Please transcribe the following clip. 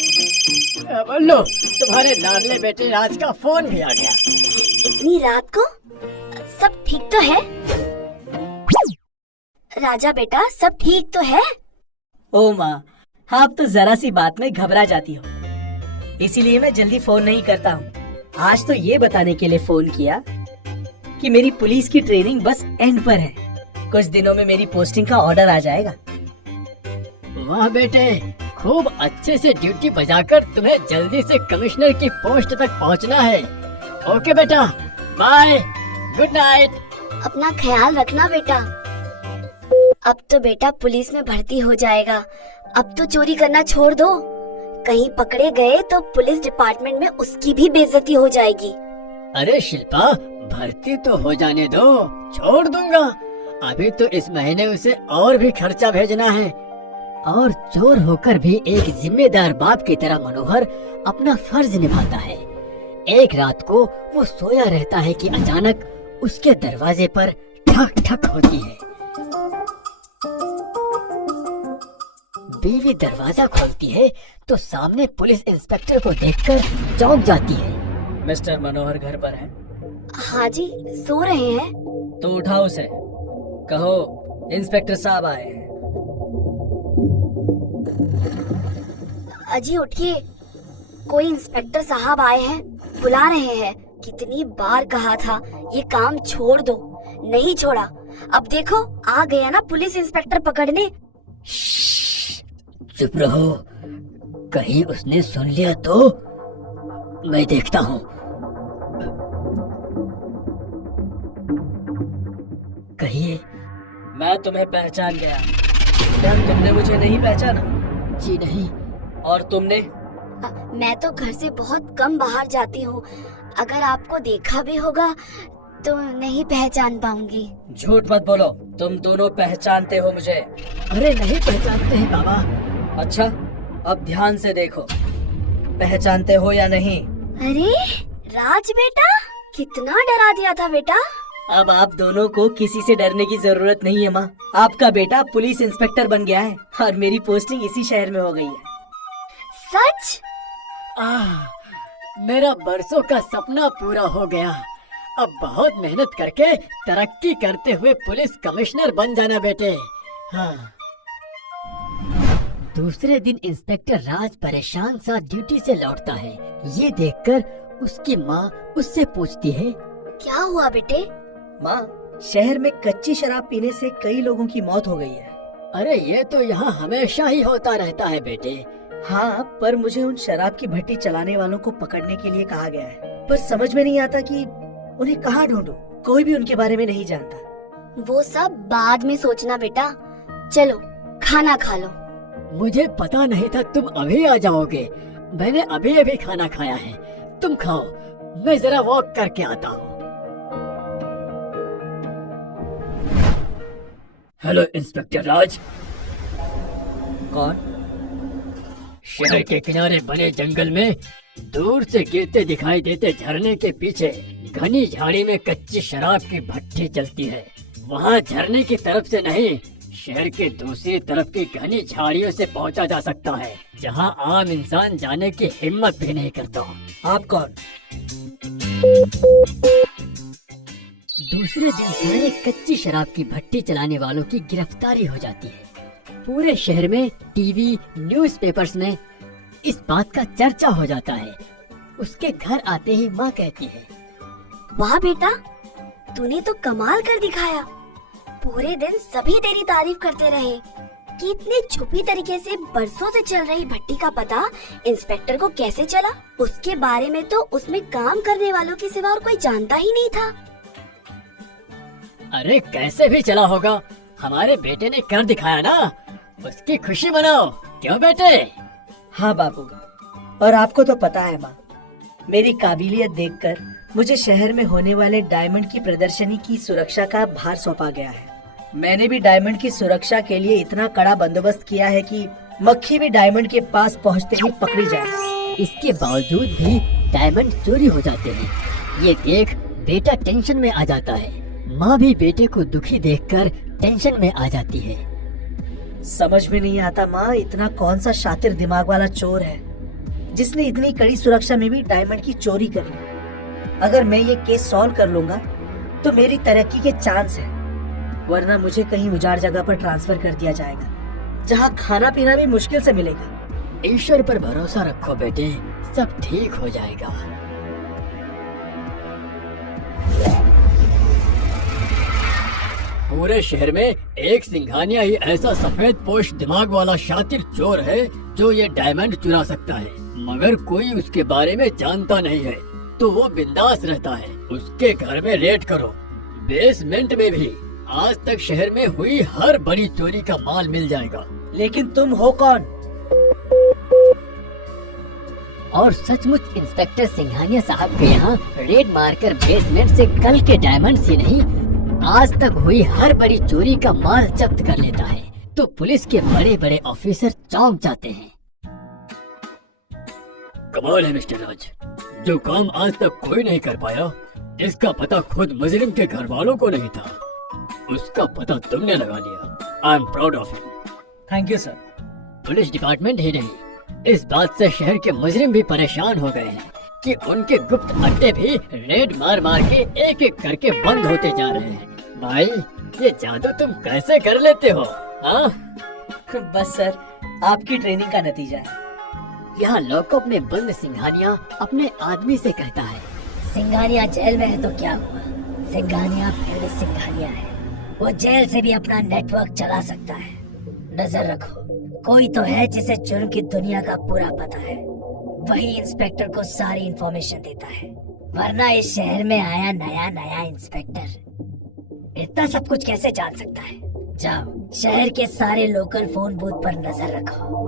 लो, तुम्हारे लाडले बेटे राज का फोन भी आ गया। इतनी रात को सब ठीक तो है? राजा बेटा सब ठीक तो है? ओ माँ, आप तो जरा सी बात में घबरा जाती हो, इसीलिए मैं जल्दी फोन नहीं करता हूँ। आज तो ये बताने के लिए फोन किया कि मेरी पुलिस की ट्रेनिंग बस एंड पर है। कुछ दिनों में मेरी पोस्टिंग का ऑर्डर आ जाएगा। वाह बेटे, खूब अच्छे से ड्यूटी बजाकर तुम्हें जल्दी से कमिश्नर की पोस्ट तक पहुंचना है। ओके बेटा, बाय, गुड नाइट। अपना ख्याल रखना बेटा। अब तो बेटा पुलिस में भर्ती हो जाएगा। अब तो चोरी करना छोड़ दो। कहीं पकड़े गए तो पुलिस डिपार्टमेंट में उसकी भी बेइज्जती हो जाएगी। अरे शिल्पा, भर्ती तो हो जाने दो, छोड़ दूंगा। अभी तो इस महीने उसे और भी खर्चा भेजना है। और चोर होकर भी एक जिम्मेदार बाप की तरह मनोहर अपना फर्ज निभाता है। एक रात को वो सोया रहता है कि अचानक उसके दरवाजे पर ठक ठक होती है। बीवी दरवाजा खोलती है तो सामने पुलिस इंस्पेक्टर को देखकर चौंक जाती है। मिस्टर मनोहर घर पर है? हाँ जी, सो रहे हैं। तो उठाओ उसे, कहो इंस्पेक्टर साहब आए हैं। अजी उठिए, कोई इंस्पेक्टर साहब आए हैं, बुला रहे हैं। कितनी बार कहा था ये काम छोड़ दो, नहीं छोड़ा। अब देखो आ गया ना पुलिस इंस्पेक्टर पकड़ने। चुप रहो, कहीं उसने सुन लिया तो। मैं देखता हूँ। कहिए। मैं तुम्हें पहचान गया। क्या तुमने मुझे नहीं पहचाना? जी नहीं। और तुमने? मैं तो घर से बहुत कम बाहर जाती हूँ। अगर आपको देखा भी होगा तो नहीं पहचान पाऊंगी। झूठ मत बोलो, तुम दोनों पहचानते हो मुझे। अरे नहीं पहचानते हैं बाबा। अच्छा, अब ध्यान से देखो, पहचानते हो या नहीं? अरे राज बेटा, कितना डरा दिया था बेटा। अब आप दोनों को किसी से डरने की जरूरत नहीं है माँ। आपका बेटा पुलिस इंस्पेक्टर बन गया है और मेरी पोस्टिंग इसी शहर में हो गई है। सच? मेरा बरसों का सपना पूरा हो गया। अब बहुत मेहनत करके तरक्की करते हुए पुलिस कमिश्नर बन जाना बेटे। हाँ। दूसरे दिन इंस्पेक्टर राज परेशान सा ड्यूटी से लौटता है। ये देखकर उसकी माँ उससे पूछती है, क्या हुआ बेटे? माँ, शहर में कच्ची शराब पीने से कई लोगों की मौत हो गई है। अरे ये तो यहाँ हमेशा ही होता रहता है बेटे। हाँ, पर मुझे उन शराब की भट्टी चलाने वालों को पकड़ने के लिए कहा गया है, पर समझ में नहीं आता कि उन्हें कहाँ ढूंढूं। कोई भी उनके बारे में नहीं जानता। वो सब बाद में सोचना बेटा। चलो खाना खा लो। मुझे पता नहीं था तुम अभी आ जाओगे। मैंने अभी अभी खाना खाया है। तुम खाओ, मैं जरा वॉक करके आता हूँ। हेलो इंस्पेक्टर राज। कौन? शहर के किनारे बने जंगल में दूर से गिरते दिखाई देते झरने के पीछे घनी झाड़ी में कच्ची शराब की भट्टी चलती है। वहाँ झरने की तरफ से नहीं, शहर के दूसरी तरफ की घनी झाड़ियों से पहुँचा जा सकता है, जहाँ आम इंसान जाने की हिम्मत भी नहीं करता। आप कौन? दूसरे दिन सारे कच्ची शराब की भट्टी चलाने वालों की गिरफ्तारी हो जाती है। पूरे शहर में टीवी, न्यूज़पेपर्स में इस बात का चर्चा हो जाता है। उसके घर आते ही माँ कहती है, वाह बेटा, तूने तो कमाल कर दिखाया। पूरे दिन सभी तेरी तारीफ करते रहे कि इतने छुपी तरीके से बरसों से चल रही भट्टी का पता इंस्पेक्टर को कैसे चला। उसके बारे में तो उसमें काम करने वालों के सिवा और कोई जानता ही नहीं था। अरे कैसे भी चला होगा, हमारे बेटे ने कर दिखाया ना। उसकी खुशी मनाओ, क्यों बेटे? हाँ बाबू, और आपको तो पता है माँ, मेरी काबिलियत देखकर मुझे शहर में होने वाले डायमंड की प्रदर्शनी की सुरक्षा का भार सौंपा गया है। मैंने भी डायमंड की सुरक्षा के लिए इतना कड़ा बंदोबस्त किया है कि मक्खी भी डायमंड के पास पहुंचते ही पकड़ी जाए। इसके बावजूद भी डायमंड चोरी हो जाते हैं। ये देख बेटा टेंशन में आ जाता है। माँ भी बेटे को दुखी देखकर टेंशन में आ जाती है। समझ में नहीं आता माँ, इतना कौन सा शातिर दिमाग वाला चोर है जिसने इतनी कड़ी सुरक्षा में भी डायमंड की चोरी करी। अगर मैं ये केस सॉल्व कर लूंगा तो मेरी तरक्की के चांस है, वरना मुझे कहीं उजाड़ जगह पर ट्रांसफर कर दिया जाएगा जहाँ खाना पीना भी मुश्किल से मिलेगा। ईश्वर पर भरोसा रखो बेटे, सब ठीक हो जाएगा। पूरे शहर में एक सिंघानिया ही ऐसा सफेद पोश दिमाग वाला शातिर चोर है जो ये डायमंड चुरा सकता है, मगर कोई उसके बारे में जानता नहीं है, तो वो बिंदास रहता है। उसके घर में रेड करो, बेसमेंट में भी। आज तक शहर में हुई हर बड़ी चोरी का माल मिल जाएगा। लेकिन तुम हो कौन? और सचमुच इंस्पेक्टर सिंघानिया साहब के यहाँ रेड मारकर बेसमेंट से कल के डायमंड्स ही नहीं, आज तक हुई हर बड़ी चोरी का माल जब्त कर लेता है, तो पुलिस के बड़े बड़े ऑफिसर चौंक जाते हैं। कमाल है मिस्टर राज, जो काम आज तक कोई नहीं कर पाया, इसका पता खुद मुजरिम के घर वालों को नहीं था, उसका पता तुमने लगा लिया। I am proud of you. Thank you sir. Police department ही नहीं, इस बात से शहर के मुजरिम भी परेशान हो गए हैं कि उनके गुप्त अड्डे भी रेड मार मार के एक एक करके बंद होते जा रहे हैं। भाई, ये जादू तुम कैसे कर लेते हो? हाँ? बस सर, आपकी ट्रेनिंग का नतीजा है। यहाँ लॉकअप में बंद सिंघानिया अपने आदमी से कहता है, सिंघानिया जेल में है तो क्या हुआ, सिंघानिया फिर भी सिंघानिया है, वो जेल से भी अपना नेटवर्क चला सकता है। नजर रखो, कोई तो है जिसे जुर्म की दुनिया का पूरा पता है, वही इंस्पेक्टर को सारी इंफॉर्मेशन देता है, वरना इस शहर में आया नया नया इंस्पेक्टर इतना सब कुछ कैसे जान सकता है। जाओ, शहर के सारे लोकल फोन बूथ पर नजर रखो।